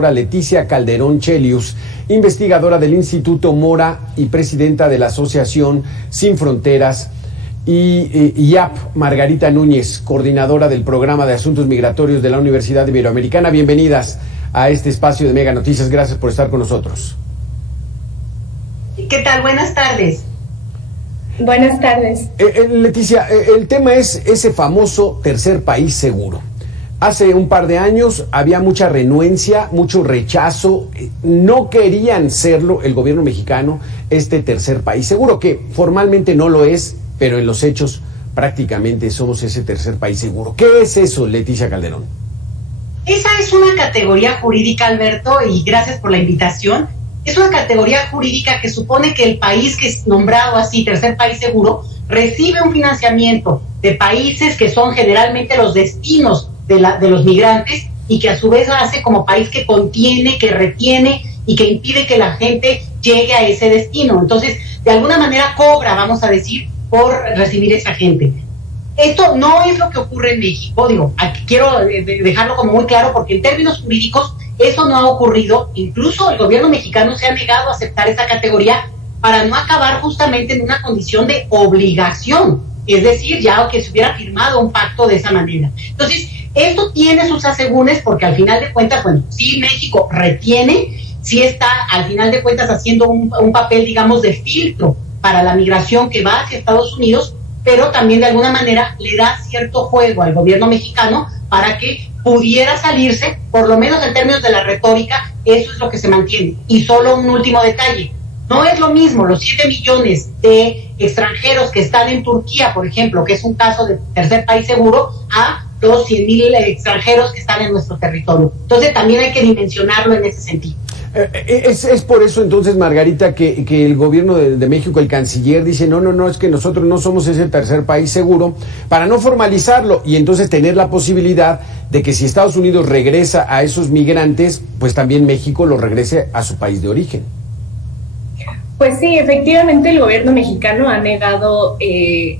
Leticia Calderón Chelius, investigadora del Instituto Mora y presidenta de la Asociación Sin Fronteras, y IAP Margarita Núñez, coordinadora del Programa de Asuntos Migratorios de la Universidad Iberoamericana. Bienvenidas a este espacio de Mega Noticias. Gracias por estar con nosotros. ¿Qué tal? Buenas tardes. Buenas tardes. Leticia, el tema es ese famoso tercer país seguro. Hace un par de años había mucha renuencia, mucho rechazo. No querían serlo el gobierno mexicano, este tercer país seguro, que formalmente no lo es, pero en los hechos prácticamente somos ese tercer país seguro. ¿Qué es eso, Leticia Calderón? Esa es una categoría jurídica, Alberto, y gracias por la invitación. Es una categoría jurídica que supone que el país que es nombrado así, tercer país seguro, recibe un financiamiento de países que son generalmente los destinos de los migrantes, y que a su vez hace como país que contiene, que retiene y que impide que la gente llegue a ese destino. Entonces, de alguna manera cobra, vamos a decir, por recibir esa gente. Esto no es lo que ocurre en México, digo, aquí quiero dejarlo como muy claro, porque en términos jurídicos eso no ha ocurrido. Incluso el gobierno mexicano se ha negado a aceptar esa categoría para no acabar justamente en una condición de obligación, es decir, ya que se hubiera firmado un pacto de esa manera. Entonces, esto tiene sus asegúnes, porque al final de cuentas, bueno, sí México retiene, sí está al final de cuentas haciendo un papel, digamos, de filtro para la migración que va hacia Estados Unidos, pero también de alguna manera le da cierto juego al gobierno mexicano para que pudiera salirse, por lo menos en términos de la retórica. Eso es lo que se mantiene. Y solo un último detalle: no es lo mismo los 7 millones de extranjeros que están en Turquía, por ejemplo, que es un caso de tercer país seguro, a los 100,000 extranjeros que están en nuestro territorio. Entonces también hay que dimensionarlo en ese sentido. Es por eso entonces, Margarita, que el gobierno de México, el canciller, dice no, es que nosotros no somos ese tercer país seguro, para no formalizarlo y entonces tener la posibilidad de que si Estados Unidos regresa a esos migrantes, pues también México los regrese a su país de origen. Pues sí, efectivamente el gobierno mexicano ha negado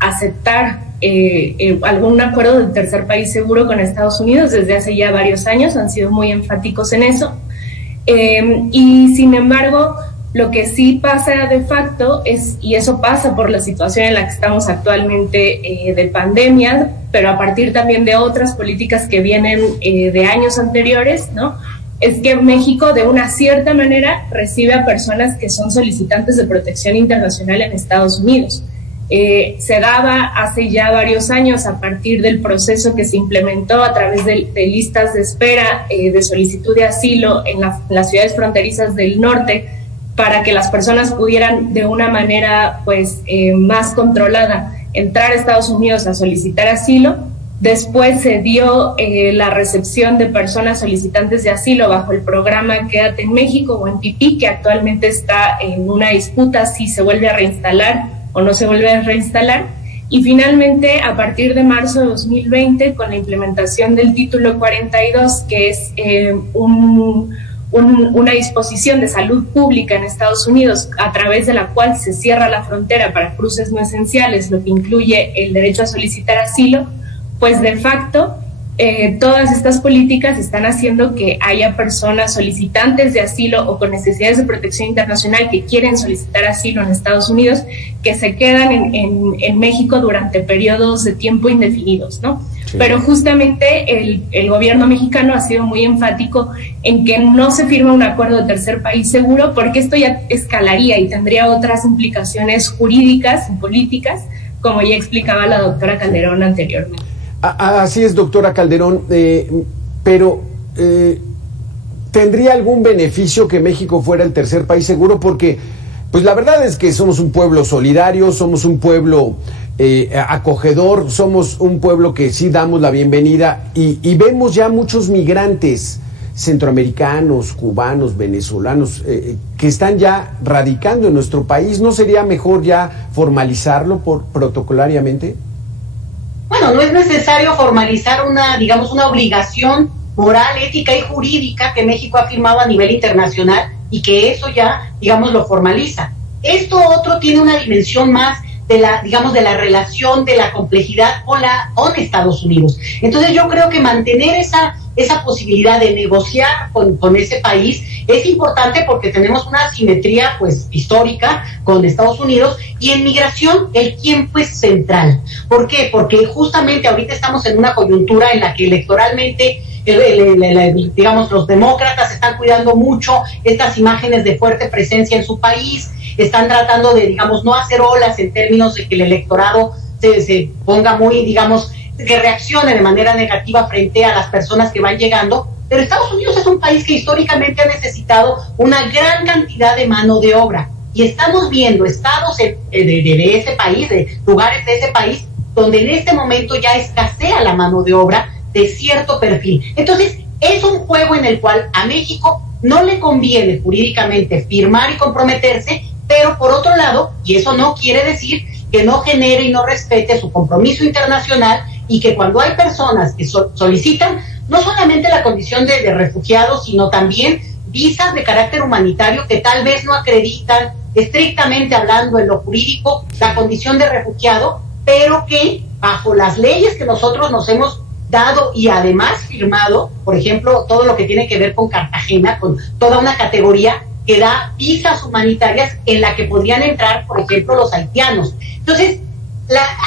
aceptar algún acuerdo del tercer país seguro con Estados Unidos desde hace ya varios años. Han sido muy enfáticos en eso. Y sin embargo, lo que sí pasa de facto es, y eso pasa por la situación en la que estamos actualmente de pandemia, pero a partir también de otras políticas que vienen de años anteriores, ¿no? Es que México de una cierta manera recibe a personas que son solicitantes de protección internacional en Estados Unidos. Se daba hace ya varios años, a partir del proceso que se implementó a través de listas de espera de solicitud de asilo en las ciudades fronterizas del norte, para que las personas pudieran de una manera pues más controlada entrar a Estados Unidos a solicitar asilo. Después se dio la recepción de personas solicitantes de asilo bajo el programa Quédate en México o MPP, que actualmente está en una disputa si se vuelve a reinstalar o no se vuelve a reinstalar. Y finalmente, a partir de marzo de 2020, con la implementación del título 42, que es una disposición de salud pública en Estados Unidos, a través de la cual se cierra la frontera para cruces no esenciales, lo que incluye el derecho a solicitar asilo, pues de facto todas estas políticas están haciendo que haya personas solicitantes de asilo o con necesidades de protección internacional que quieren solicitar asilo en Estados Unidos, que se quedan en México durante periodos de tiempo indefinidos, ¿no? Sí. Pero justamente el gobierno mexicano ha sido muy enfático en que no se firma un acuerdo de tercer país seguro, porque esto ya escalaría y tendría otras implicaciones jurídicas y políticas, como ya explicaba la doctora Calderón anteriormente. Así es, doctora Calderón, pero ¿tendría algún beneficio que México fuera el tercer país seguro? Porque pues la verdad es que somos un pueblo solidario, somos un pueblo acogedor, somos un pueblo que sí damos la bienvenida y vemos ya muchos migrantes centroamericanos, cubanos, venezolanos, que están ya radicando en nuestro país. ¿No sería mejor ya formalizarlo protocolariamente? Bueno, no es necesario formalizar una obligación moral, ética y jurídica que México ha firmado a nivel internacional y que eso ya, lo formaliza. Esto otro tiene una dimensión más de la relación, de la complejidad con Estados Unidos. Entonces yo creo que mantener esa posibilidad de negociar con ese país es importante porque tenemos una asimetría pues histórica con Estados Unidos, y en migración el tiempo es central. ¿Por qué? Porque justamente ahorita estamos en una coyuntura en la que electoralmente digamos, los demócratas están cuidando mucho estas imágenes de fuerte presencia en su país, están tratando de, digamos, no hacer olas en términos de que el electorado se ponga muy, digamos, que reaccione de manera negativa frente a las personas que van llegando. Pero Estados Unidos es un país que históricamente ha necesitado una gran cantidad de mano de obra, y estamos viendo estados de ese país, de lugares de ese país, donde en este momento ya escasea la mano de obra de cierto perfil. Entonces, es un juego en el cual a México no le conviene jurídicamente firmar y comprometerse, pero por otro lado, y eso no quiere decir que no genere y no respete su compromiso internacional, y que cuando hay personas que solicitan no solamente la condición de refugiados, sino también visas de carácter humanitario que tal vez no acreditan estrictamente hablando en lo jurídico la condición de refugiado, pero que bajo las leyes que nosotros nos hemos dado y además firmado, por ejemplo, todo lo que tiene que ver con Cartagena, con toda una categoría que da visas humanitarias en la que podrían entrar, por ejemplo, los haitianos. Entonces,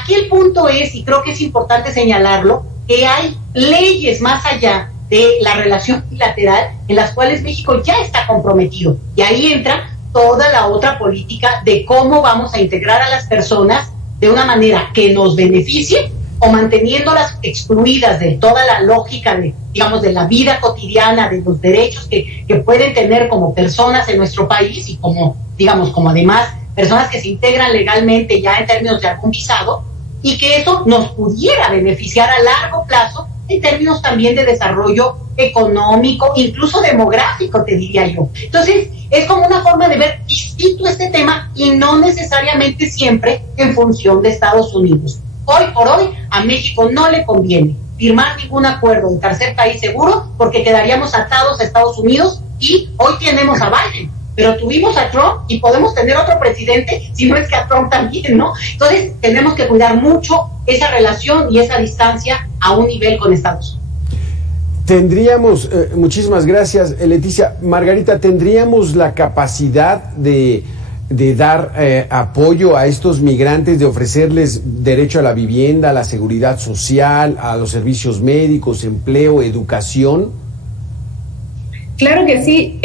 aquí el punto es, y creo que es importante señalarlo, que hay leyes más allá de la relación bilateral en las cuales México ya está comprometido, y ahí entra toda la otra política de cómo vamos a integrar a las personas de una manera que nos beneficie, o manteniéndolas excluidas de toda la lógica de, digamos, de la vida cotidiana, de los derechos que pueden tener como personas en nuestro país, y como, digamos, como además personas que se integran legalmente ya en términos de algún visado, y que eso nos pudiera beneficiar a largo plazo en términos también de desarrollo económico, incluso demográfico, te diría yo. Entonces, es como una forma de ver distinto este tema, y no necesariamente siempre en función de Estados Unidos. Hoy por hoy a México no le conviene firmar ningún acuerdo de tercer país seguro, porque quedaríamos atados a Estados Unidos, y hoy tenemos a Biden, pero tuvimos a Trump y podemos tener otro presidente, si no es que a Trump también, ¿no? Entonces tenemos que cuidar mucho esa relación y esa distancia a un nivel con Estados Unidos. Tendríamos, muchísimas gracias, Leticia. Margarita, ¿tendríamos la capacidad de dar apoyo a estos migrantes, de ofrecerles derecho a la vivienda, a la seguridad social, a los servicios médicos, empleo, educación? Claro que sí,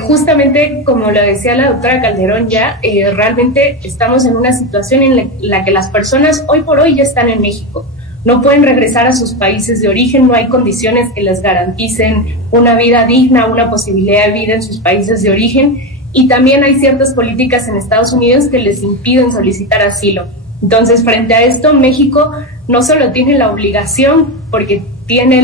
justamente como lo decía la doctora Calderón ya, realmente estamos en una situación en la que las personas hoy por hoy ya están en México. No pueden regresar a sus países de origen, no hay condiciones que les garanticen una vida digna, una posibilidad de vida en sus países de origen, y también hay ciertas políticas en Estados Unidos que les impiden solicitar asilo. Entonces, frente a esto, México no solo tiene la obligación, porque tiene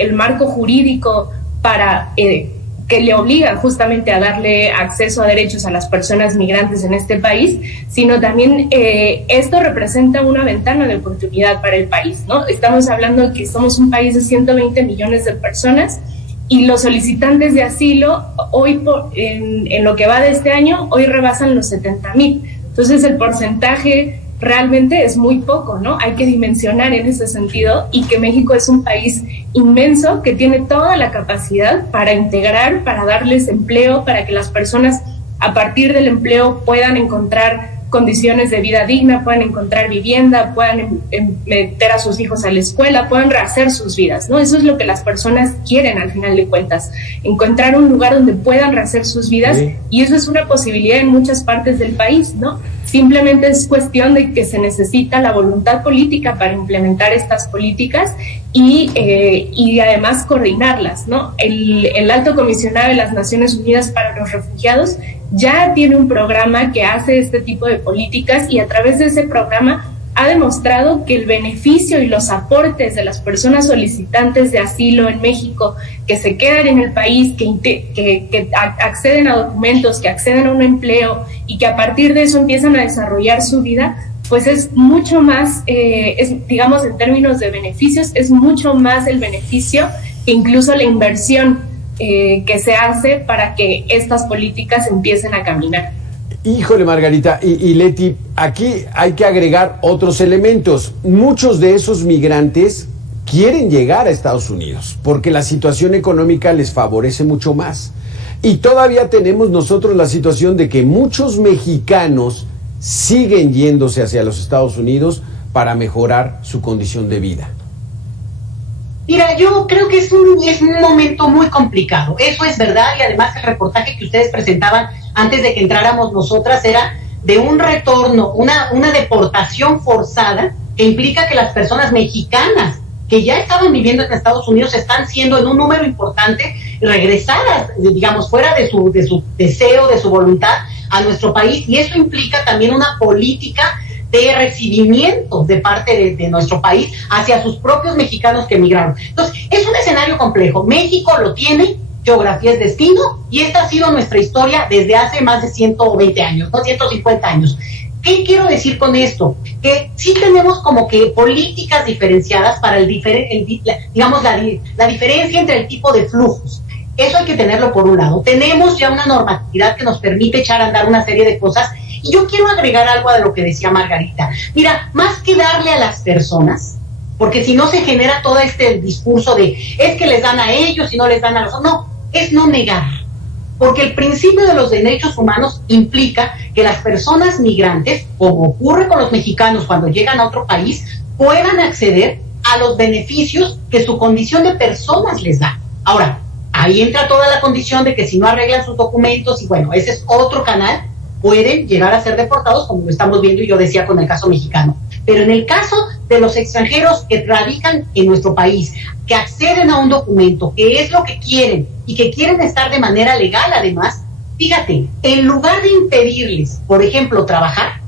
el marco jurídico para que le obliga justamente a darle acceso a derechos a las personas migrantes en este país, sino también esto representa una ventana de oportunidad para el país, ¿no? Estamos hablando de que somos un país de 120 millones de personas, y los solicitantes de asilo hoy en lo que va de este año, hoy rebasan los 70,000. Entonces el porcentaje realmente es muy poco, ¿no? Hay que dimensionar en ese sentido, y que México es un país inmenso que tiene toda la capacidad para integrar, para darles empleo, para que las personas a partir del empleo puedan encontrar condiciones de vida digna, puedan encontrar vivienda, puedan meter a sus hijos a la escuela, puedan rehacer sus vidas, ¿no? Eso es lo que las personas quieren al final de cuentas, encontrar un lugar donde puedan rehacer sus vidas, sí. Y eso es una posibilidad en muchas partes del país, ¿no? Simplemente es cuestión de que se necesita la voluntad política para implementar estas políticas y además coordinarlas, ¿no? El Alto Comisionado de las Naciones Unidas para los Refugiados ya tiene un programa que hace este tipo de políticas, y a través de ese programa ha demostrado que el beneficio y los aportes de las personas solicitantes de asilo en México, que se quedan en el país, que acceden a documentos, que acceden a un empleo, y que a partir de eso empiezan a desarrollar su vida, pues es mucho más, digamos, en términos de beneficios, es mucho más el beneficio que incluso la inversión que se hace para que estas políticas empiecen a caminar. Híjole, Margarita y Leti, aquí hay que agregar otros elementos. Muchos de esos migrantes quieren llegar a Estados Unidos porque la situación económica les favorece mucho más. Y todavía tenemos nosotros la situación de que muchos mexicanos siguen yéndose hacia los Estados Unidos para mejorar su condición de vida. Mira, yo creo que es un momento muy complicado, eso es verdad, y además el reportaje que ustedes presentaban antes de que entráramos nosotras era de un retorno, una deportación forzada que implica que las personas mexicanas que ya estaban viviendo en Estados Unidos están siendo en un número importante regresadas, digamos, fuera de su deseo, de su voluntad a nuestro país, y eso implica también una política de recibimiento de parte de nuestro país hacia sus propios mexicanos que emigraron. Entonces, es un escenario complejo. México lo tiene, geografía es destino, y esta ha sido nuestra historia desde hace más de 120 años, no 150 años. ¿Qué quiero decir con esto? Que sí tenemos como que políticas diferenciadas para la diferencia entre el tipo de flujos. Eso hay que tenerlo por un lado. Tenemos ya una normatividad que nos permite echar a andar una serie de cosas. Y yo quiero agregar algo a lo que decía Margarita. Mira, más que darle a las personas, porque si no se genera todo este discurso de es que les dan a ellos y no les dan a los... No, es no negar. Porque el principio de los derechos humanos implica que las personas migrantes, como ocurre con los mexicanos cuando llegan a otro país, puedan acceder a los beneficios que su condición de personas les da. Ahora, ahí entra toda la condición de que si no arreglan sus documentos, y bueno, ese es otro canal, pueden llegar a ser deportados, como lo estamos viendo y yo decía con el caso mexicano. Pero en el caso de los extranjeros que radican en nuestro país, que acceden a un documento, que es lo que quieren y que quieren estar de manera legal además, fíjate, en lugar de impedirles, por ejemplo, trabajar,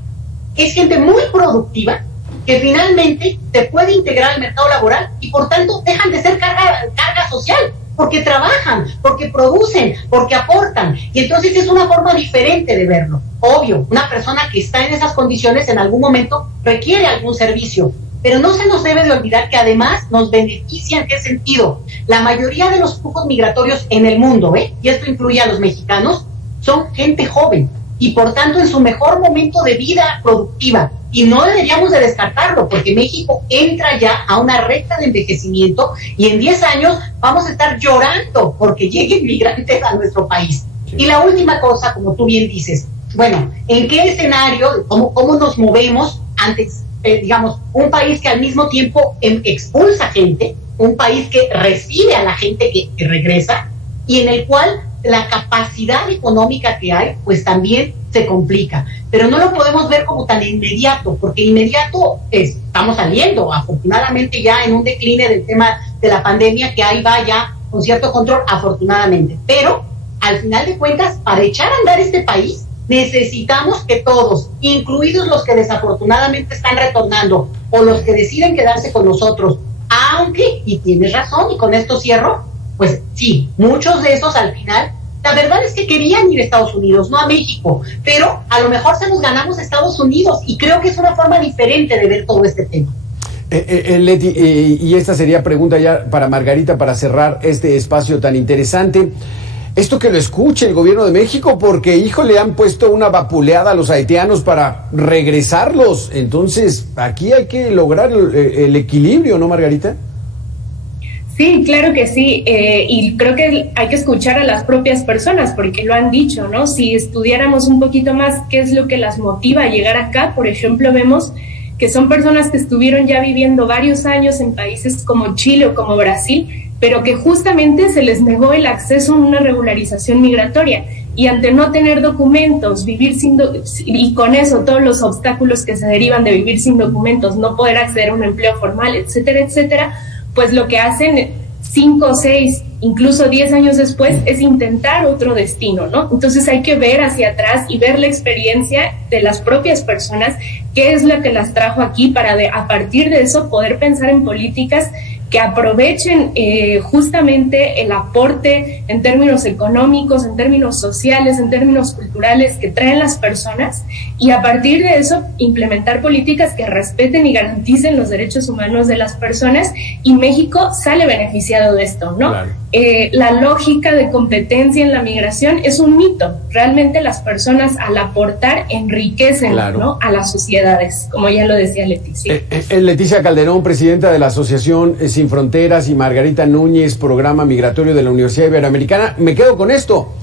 es gente muy productiva que finalmente se puede integrar al mercado laboral y por tanto dejan de ser carga social, porque trabajan, porque producen, porque aportan. Y entonces es una forma diferente de verlo. Obvio, una persona que está en esas condiciones en algún momento requiere algún servicio, pero no se nos debe de olvidar que además nos beneficia. ¿En qué sentido? La mayoría de los flujos migratorios en el mundo, y esto incluye a los mexicanos, son gente joven y por tanto en su mejor momento de vida productiva. Y no deberíamos de descartarlo, porque México entra ya a una recta de envejecimiento y en 10 años vamos a estar llorando porque lleguen migrantes a nuestro país. Sí. Y la última cosa, como tú bien dices, bueno, ¿en qué escenario, cómo nos movemos antes, digamos, un país que al mismo tiempo expulsa gente, un país que recibe a la gente que regresa y en el cual la capacidad económica que hay, pues también se complica, pero no lo podemos ver como tan inmediato, porque inmediato estamos saliendo, afortunadamente ya en un decline del tema de la pandemia, que ahí va ya con cierto control, afortunadamente, pero al final de cuentas, para echar a andar este país, necesitamos que todos, incluidos los que desafortunadamente están retornando, o los que deciden quedarse con nosotros, aunque, y tienes razón, y con esto cierro, pues sí, muchos de esos al final, la verdad es que querían ir a Estados Unidos, no a México, pero a lo mejor se los ganamos a Estados Unidos y creo que es una forma diferente de ver todo este tema. Leti, y esta sería pregunta ya para Margarita para cerrar este espacio tan interesante. Esto que lo escuche el gobierno de México, porque, híjole, han puesto una vapuleada a los haitianos para regresarlos. Entonces, aquí hay que lograr el equilibrio, ¿no, Margarita? Sí, claro que sí, y creo que hay que escuchar a las propias personas, porque lo han dicho, ¿no? Si estudiáramos un poquito más qué es lo que las motiva a llegar acá, por ejemplo, vemos que son personas que estuvieron ya viviendo varios años en países como Chile o como Brasil, pero que justamente se les negó el acceso a una regularización migratoria, y ante no tener documentos, y con eso todos los obstáculos que se derivan de vivir sin documentos, no poder acceder a un empleo formal, etcétera, etcétera, pues lo que hacen 5, 6, incluso 10 años después es intentar otro destino, ¿no? Entonces hay que ver hacia atrás y ver la experiencia de las propias personas, qué es lo que las trajo aquí para a partir de eso poder pensar en políticas que aprovechen justamente el aporte en términos económicos, en términos sociales, en términos culturales que traen las personas, y a partir de eso implementar políticas que respeten y garanticen los derechos humanos de las personas, y México sale beneficiado de esto, ¿no? Claro. la lógica de competencia en la migración es un mito. Realmente las personas al aportar enriquecen, claro, ¿no?, a las sociedades, como ya lo decía Leticia. Leticia Calderón, presidenta de la Asociación Sin Fronteras, y Margarita Núñez, Programa Migratorio de la Universidad Iberoamericana. Me quedo con esto.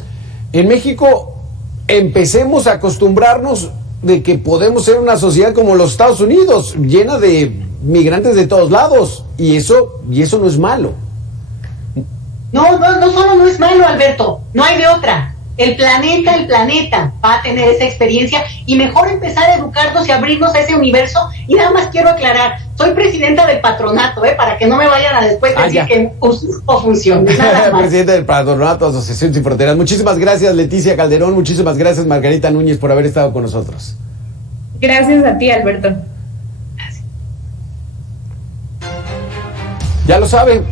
En México empecemos a acostumbrarnos de que podemos ser una sociedad como los Estados Unidos, llena de migrantes de todos lados, y eso no es malo. No solo no es malo, Alberto, no hay de otra. El planeta va a tener esa experiencia y mejor empezar a educarnos y abrirnos a ese universo. Y nada más quiero aclarar, soy presidenta del patronato, para que no me vayan a después decir que o funcione. Nada más. Presidenta del patronato, Asociación Sin Fronteras. Muchísimas gracias, Leticia Calderón. Muchísimas gracias, Margarita Núñez, por haber estado con nosotros. Gracias a ti, Alberto. Ya lo saben,